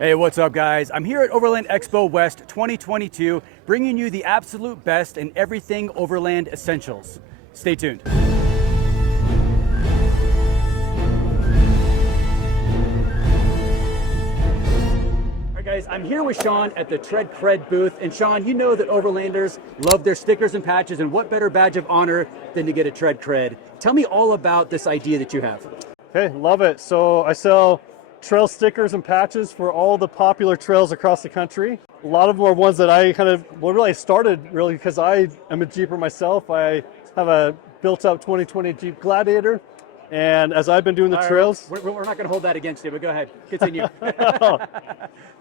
Hey, what's up guys? I'm here at Overland Expo West 2022, bringing you the absolute best in everything Overland essentials. Stay tuned. All right guys, I'm here with Sean at the Cred booth. And Sean, you know that Overlanders love their stickers and patches, and what better badge of honor than to get a Cred. Tell me all about this idea that you have. Okay, love it. So I sell trail stickers and patches for all the popular trails across the country. A lot of them are ones that I really started because I am a Jeeper myself. I have a built-up 2020 Jeep Gladiator, and as I've been doing the trails... We're not going to hold that against you, but go ahead, continue.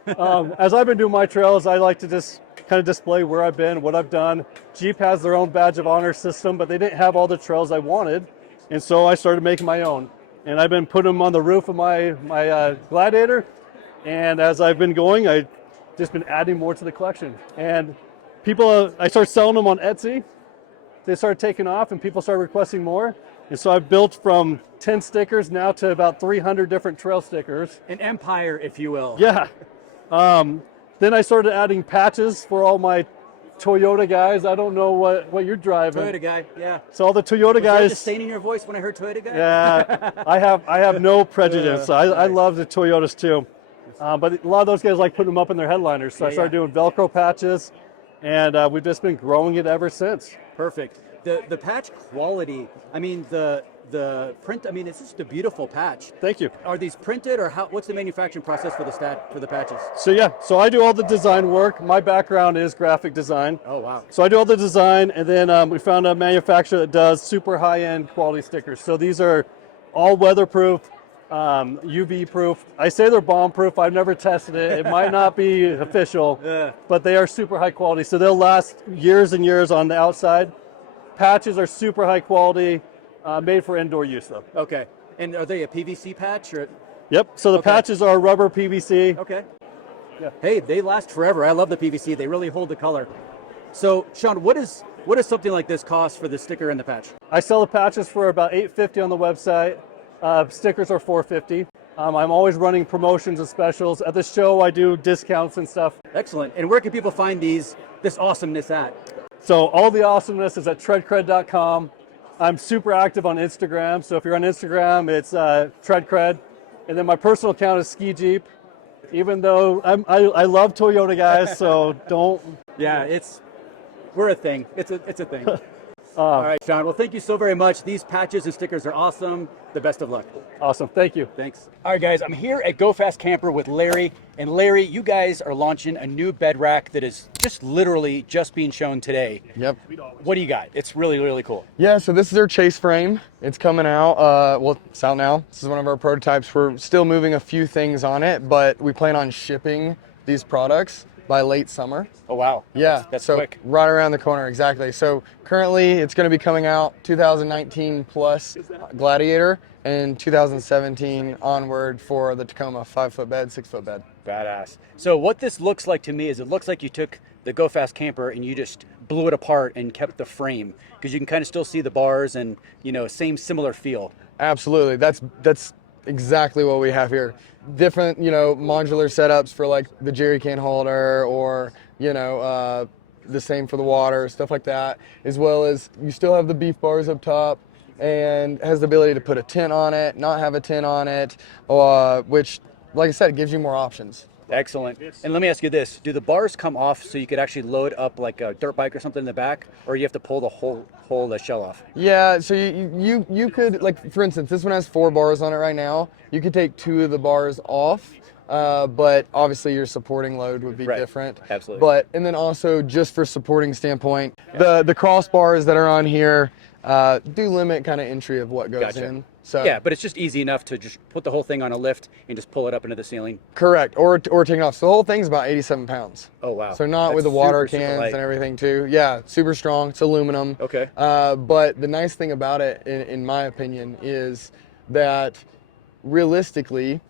As I've been doing my trails, I like to just kind of display where I've been, what I've done. Jeep has their own badge of honor system, but they didn't have all the trails I wanted, and so I started making my own. And I've been putting them on the roof of my Gladiator, and as I've been going, I've just been adding more to the collection. And people, I started selling them on Etsy. They started taking off, and people started requesting more. And so I've built from 10 stickers now to about 300 different trail stickers. An empire, if you will. Yeah. Then I started adding patches for all my Toyota guys. I don't know what you're driving. Toyota guy, yeah. So all the Toyota Was guys. there a disdain in your voice when I heard Toyota guy? Yeah, I have no prejudice. I love the Toyotas too, but a lot of those guys like putting them up in their headliners. So I started doing Velcro patches, and we've just been growing it ever since. Perfect. The patch quality. I mean the print. I mean it's just a beautiful patch. Thank you. Are these printed or what's the manufacturing process for the patches? So I do all the design work. My background is graphic design. Oh wow. So I do all the design, and then we found a manufacturer that does super high-end quality stickers. So these are all weatherproof, UV proof. I say they're bomb proof. I've never tested it. It might not be official, but they are super high quality. So they'll last years and years on the outside. Patches are super high quality, made for indoor use though. Okay. And are they a PVC patch or? Yep. So the patches are rubber PVC. Okay. Yeah. Hey, they last forever. I love the PVC. They really hold the color. So, Sean, what does something like this cost for the sticker and the patch? I sell the patches for about $850 on the website. Stickers are $450. I'm always running promotions and specials. At the show, I do discounts and stuff. Excellent. And where can people find this awesomeness at? So all the awesomeness is at treadcred.com. I'm super active on Instagram. So if you're on Instagram, it's treadcred. And then my personal account is Ski Jeep. Even though I love Toyota guys, so don't. Yeah, we're a thing. It's a thing. All right, Sean. Well, thank you so very much. These patches and stickers are awesome. The best of luck. Awesome. Thank you. Thanks. All right, guys. I'm here at Go Fast Camper with Larry. And Larry, you guys are launching a new bed rack that is just literally just being shown today. Yep. What do you got? It's really, really cool. Yeah, so this is our chase frame. It's coming out. Well, it's out now. This is one of our prototypes. We're still moving a few things on it, but we plan on shipping these products by late summer. Oh, wow. Yeah, that's so quick. Right around the corner, exactly. So currently it's going to be coming out 2019 plus Gladiator and 2017 onward for the Tacoma 5-foot bed, 6-foot bed. Badass. So what this looks like to me is it looks like you took the Go Fast Camper and you just blew it apart and kept the frame, because you can kind of still see the bars and, similar feel. Absolutely. That's exactly what we have here. Different, modular setups for like the jerry can holder or, the same for the water, stuff like that, as well as you still have the beef bars up top and has the ability to put a tent on it, not have a tent on it, which, like I said, gives you more options. Excellent. And let me ask you this. Do the bars come off so you could actually load up like a dirt bike or something in the back, or you have to pull the whole shell off? Yeah, so you could, like, for instance, this one has 4 bars on it right now. You could take 2 of the bars off, but obviously your supporting load would be different. Absolutely. And then also just for supporting standpoint, the crossbars that are on here do limit kind of entry of what goes in. So yeah, but it's just easy enough to just put the whole thing on a lift and just pull it up into the ceiling. Correct, or take it off. So the whole thing's about 87 pounds. Oh wow. So not with the water cans and everything too. Yeah, super strong. It's aluminum. Okay. But the nice thing about it, in my opinion, is that realistically,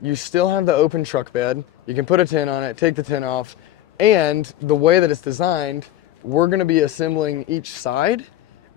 you still have the open truck bed. You can put a tent on it, take the tent off, and the way that it's designed, we're going to be assembling each side,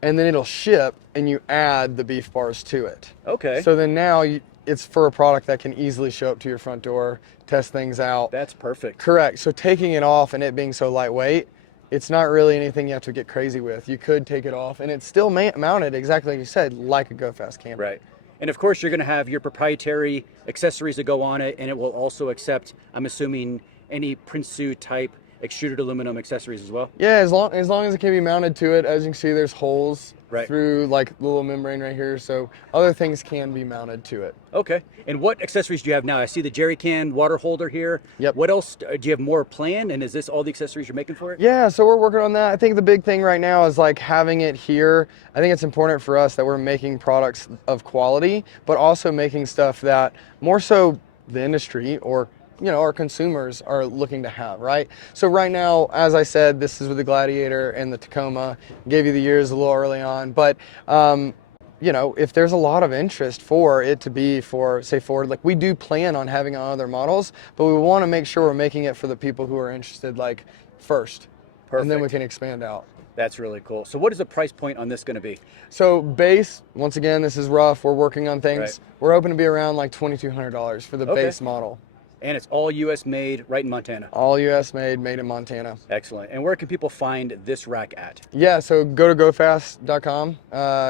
and then it'll ship, and you add the beef bars to it. Okay. So then now it's for a product that can easily show up to your front door, test things out. That's perfect. Correct. So taking it off and it being so lightweight, it's not really anything you have to get crazy with. You could take it off and it's still mounted exactly like you said, like a Go Fast camera. Right. And of course, you're going to have your proprietary accessories that go on it, and it will also accept, I'm assuming, any Prinsu type extruded aluminum accessories as well? Yeah, as long as it can be mounted to it. As you can see, there's holes Right. through like the little membrane right here, so other things can be mounted to it. Okay. And what accessories do you have now? I see the jerry can water holder here. Yep. What else? Do you have more planned? And is this all the accessories you're making for it? Yeah, so we're working on that. I think the big thing right now is like having it here. I think it's important for us that we're making products of quality, but also making stuff that more so the industry or our consumers are looking to have, right? So right now, as I said, this is with the Gladiator and the Tacoma. Gave you the years a little early on, but if there's a lot of interest for it to be for, say, Ford, like we do plan on having on other models, but we want to make sure we're making it for the people who are interested, like first, and then we can expand out. That's really cool. So what is the price point on this going to be? So base, once again, this is rough. We're working on things. Right. We're hoping to be around like $2,200 for the base model. And it's all U.S. made, right in Montana. All U.S. made in Montana. Excellent. And where can people find this rack at? Yeah, so go to gofast.com,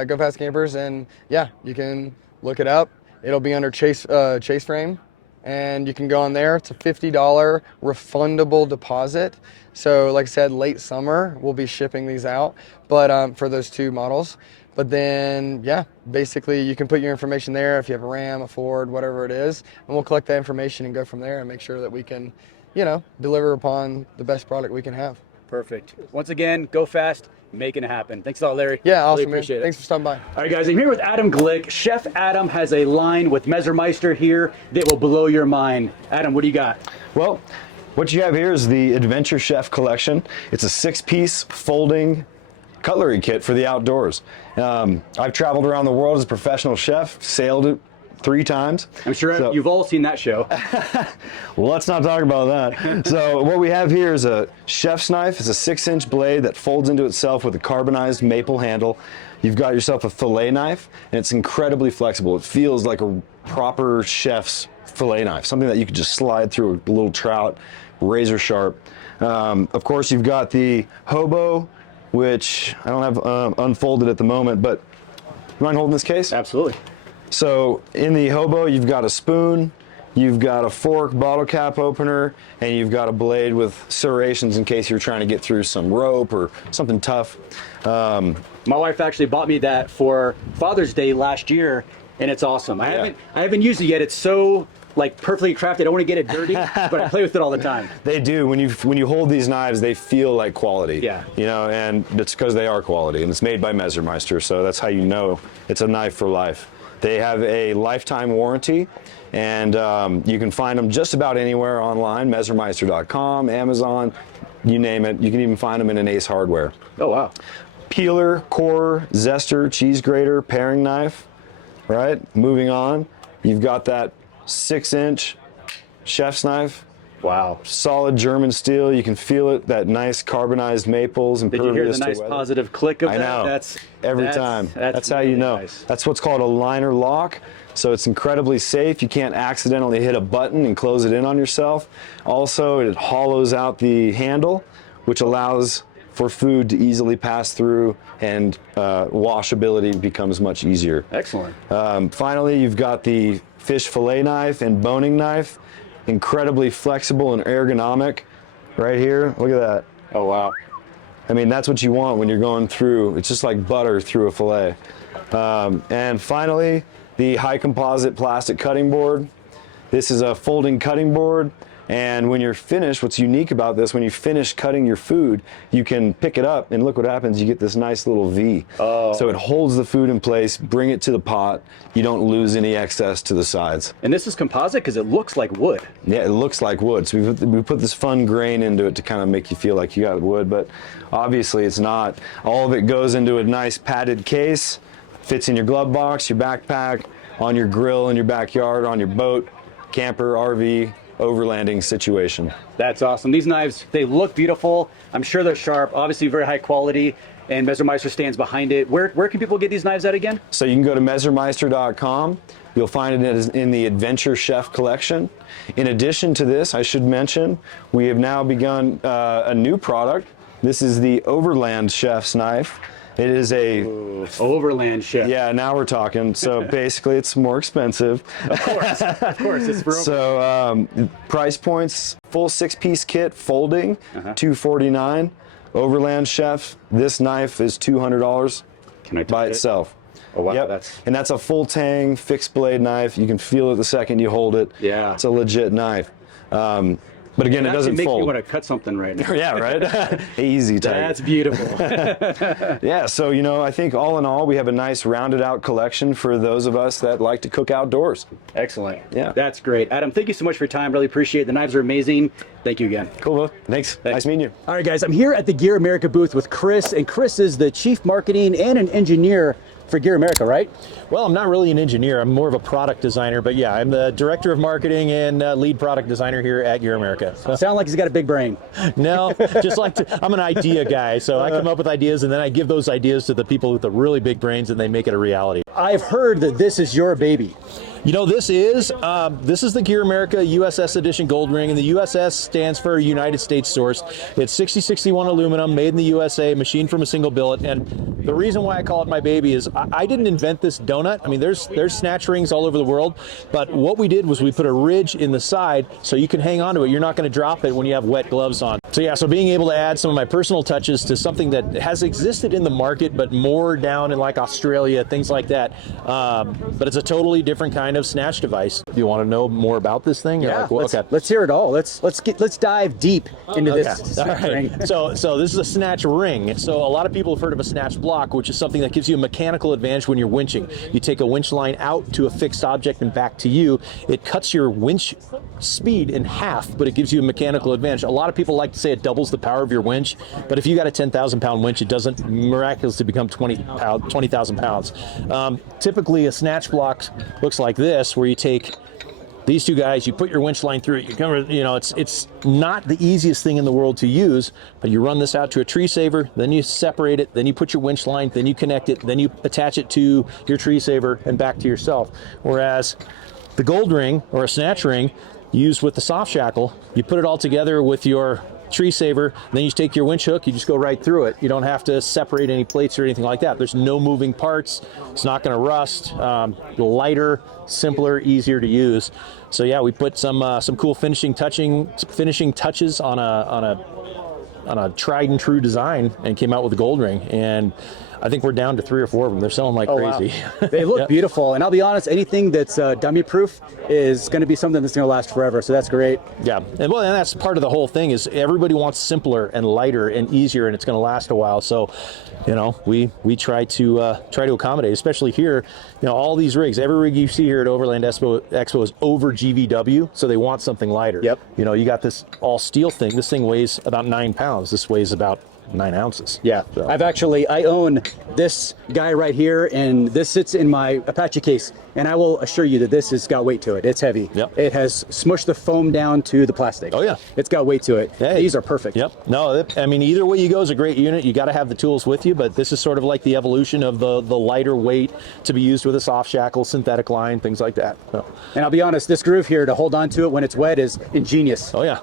Go Fast Campers, and yeah, you can look it up. It'll be under Chase Frame, and you can go on there. It's a $50 refundable deposit. So like I said, late summer, we'll be shipping these out, but for those two models. But then, yeah, basically you can put your information there if you have a Ram, a Ford, whatever it is, and we'll collect that information and go from there and make sure that we can, deliver upon the best product we can have. Perfect. Once again, Go Fast, making it happen. Thanks a lot, Larry. Yeah, awesome, really appreciate man. it. Thanks for stopping by. All right, guys, I'm here with Adam Glick. Chef Adam has a line with Messermeister here that will blow your mind. Adam, what do you got? Well, what you have here is the Adventure Chef collection. It's a 6-piece folding cutlery kit for the outdoors. I've traveled around the world as a professional chef, sailed it 3 times. I'm sure you've all seen that show. Well, let's not talk about that. So what we have here is a chef's knife. It's a 6-inch blade that folds into itself with a carbonized maple handle. You've got yourself a fillet knife, and it's incredibly flexible. It feels like a proper chef's fillet knife, something that you could just slide through a little trout, razor sharp. Of course, you've got the hobo, which I don't have unfolded at the moment, but you mind holding this case? Absolutely. So in the hobo, you've got a spoon, you've got a fork, bottle cap opener, and you've got a blade with serrations in case you're trying to get through some rope or something tough. My wife actually bought me that for Father's Day last year, and it's awesome. I haven't used it yet. It's so perfectly crafted. I don't want to get it dirty, but I play with it all the time. They do. When you hold these knives, they feel like quality. Yeah. And it's because they are quality, and it's made by Messermeister, so that's how you know it's a knife for life. They have a lifetime warranty, and you can find them just about anywhere online, Messermeister.com, Amazon, you name it. You can even find them in an Ace Hardware. Oh, wow. Peeler, corer, zester, cheese grater, paring knife, right? Moving on, you've got that 6-inch chef's knife. Wow. Solid German steel. You can feel it, that nice carbonized maples. Did you hear the nice positive click of that? I know. Every time. That's how you know. Nice. That's what's called a liner lock. So it's incredibly safe. You can't accidentally hit a button and close it in on yourself. Also, it hollows out the handle, which allows for food to easily pass through, and washability becomes much easier. Excellent. Finally, you've got the fish fillet knife and boning knife. Incredibly flexible and ergonomic right here. Look at that. Oh, wow. I mean, that's what you want when you're going through. It's just like butter through a fillet. And finally, the high composite plastic cutting board. This is a folding cutting board. And when you're finished, what's unique about this, when you finish cutting your food, you can pick it up and look what happens. You get this nice little V. Oh. So it holds the food in place, bring it to the pot. You don't lose any excess to the sides. And this is composite because it looks like wood. Yeah, it looks like wood. So we put this fun grain into it to kind of make you feel like you got wood, but obviously it's not. All of it goes into a nice padded case, fits in your glove box, your backpack, on your grill in your backyard, on your boat, camper, RV, overlanding situation. That's awesome. These knives, they look beautiful. I'm sure they're sharp, obviously very high quality, and Messermeister stands behind it. Where can people get these knives at again? So you can go to Messermeister.com. You'll find it in the Adventure Chef collection. In addition to this, I should mention, we have now begun a new product. This is the Overland Chef's knife. It is a Overland Chef. Yeah, now we're talking. So basically, it's more expensive. Of course, it's for So price points: full 6-piece kit, folding, $249. Overland Chef. This knife is $200 by itself. Oh wow, Yep. That's a full tang fixed blade knife. You can feel it the second you hold it. Yeah, it's a legit knife. But again, it doesn't makes fold. me want to cut something right now. Yeah, right? Easy type. That's beautiful. Yeah, so, you know, I think all in all, we have a nice rounded out collection for those of us that like to cook outdoors. Excellent. Yeah. That's great. Adam, thank you so much for your time. Really appreciate it. The knives are amazing. Thank you again. Cool. Thanks. Nice meeting you. All right, guys, I'm here at the Gear America booth with Chris, and Chris is the Chief Marketing and an engineer for Gear America, right? Well, I'm not really an engineer. I'm more of a product designer, but yeah, I'm the director of marketing and lead product designer here at Gear America. So. Sound like he's got a big brain. No, just like I'm an idea guy, so I come up with ideas and then I give those ideas to the people with the really big brains and they make it a reality. I've heard that this is your baby. You know, this is the Gear America USS Edition Gold Ring, and the USS stands for United States Source. It's 6061 aluminum, made in the USA, machined from a single billet. And the reason why I call it my baby is I didn't invent this donut. I mean, there's snatch rings all over the world, but what we did was we put a ridge in the side so you can hang on to it. You're not going to drop it when you have wet gloves on. So yeah, so being able to add some of my personal touches to something that has existed in the market, but more down in like Australia, things like that. But it's a totally different kind of snatch device. Do you want to know more about this thing? Yeah, let's hear it all. Let's dive deep into this. All right. Ring. So this is a snatch ring. So a lot of people have heard of a snatch block, which is something that gives you a mechanical advantage when you're winching. You take a winch line out to a fixed object and back to you. It cuts your winch speed in half, but it gives you a mechanical advantage. A lot of people like to say it doubles the power of your winch, but if you got a 10,000 pound winch, it doesn't miraculously become 20,000 pounds. Typically, a snatch block looks like this, where you take these two guys, you put your winch line through it. It's not the easiest thing in the world to use, but you run this out to a tree saver, then you separate it, then you put your winch line, then you connect it, then you attach it to your tree saver and back to yourself. Whereas the gold ring or a snatch ring used with the soft shackle, you put it all together with your tree saver, then you take your winch hook, you just go right through it. You don't have to separate any plates or anything like that. There's no moving parts. It's not going to rust. Lighter, simpler, easier to use. So yeah, we put some cool finishing touches on a tried and true design and came out with a gold ring. And I think we're down to 3 or 4 of them. They're selling like crazy. Wow. They look beautiful. And I'll be honest, anything that's dummy proof is going to be something that's going to last forever. So that's great. Yeah. And that's part of the whole thing is everybody wants simpler and lighter and easier, and it's going to last a while. So, we try to accommodate, especially here. All these rigs, every rig you see here at Overland Expo is over GVW. So they want something lighter. Yep. You got this all steel thing. This thing weighs about 9 pounds. This weighs about 9 ounces. Yeah, so. I own this guy right here, and this sits in my Apache case, and I will assure you that this has got weight to it. It's heavy. Yep. It has smushed the foam down to the plastic. Oh yeah. It's got weight to it. Hey. These are perfect. Yep. No, either way you go is a great unit. You got to have the tools with you, but this is sort of like the evolution of the lighter weight to be used with a soft shackle, synthetic line, things like that. So. And I'll be honest, this groove here to hold on to it when it's wet is ingenious. Oh yeah.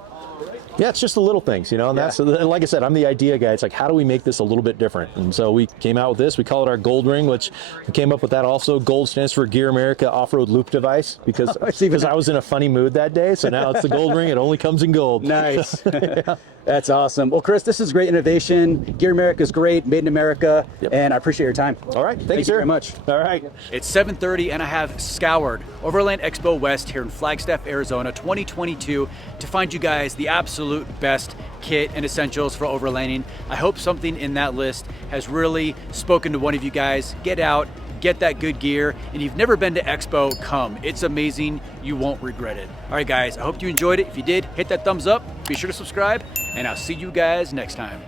Yeah, it's just the little things, and that's, like I said, I'm the idea guy. It's like, how do we make this a little bit different? And so we came out with this. We call it our gold ring, which we came up with that also. Gold stands for Gear America Off-Road Loop Device because I was in a funny mood that day. So now it's the gold ring. It only comes in gold. Nice. Yeah. That's awesome. Well, Chris, this is great innovation. Gear America is great, made in America, and I appreciate your time. All right. Thank you, sir. Very much. All right. It's 7:30, and I have scoured Overland Expo West here in Flagstaff, Arizona, 2022, to find you guys the absolute best kit and essentials for overlanding. I hope something in that list has really spoken to one of you guys. Get out, get that good gear, and if you've never been to Expo, come. It's amazing. You won't regret it. All right, guys, I hope you enjoyed it. If you did, hit that thumbs up. Be sure to subscribe, and I'll see you guys next time.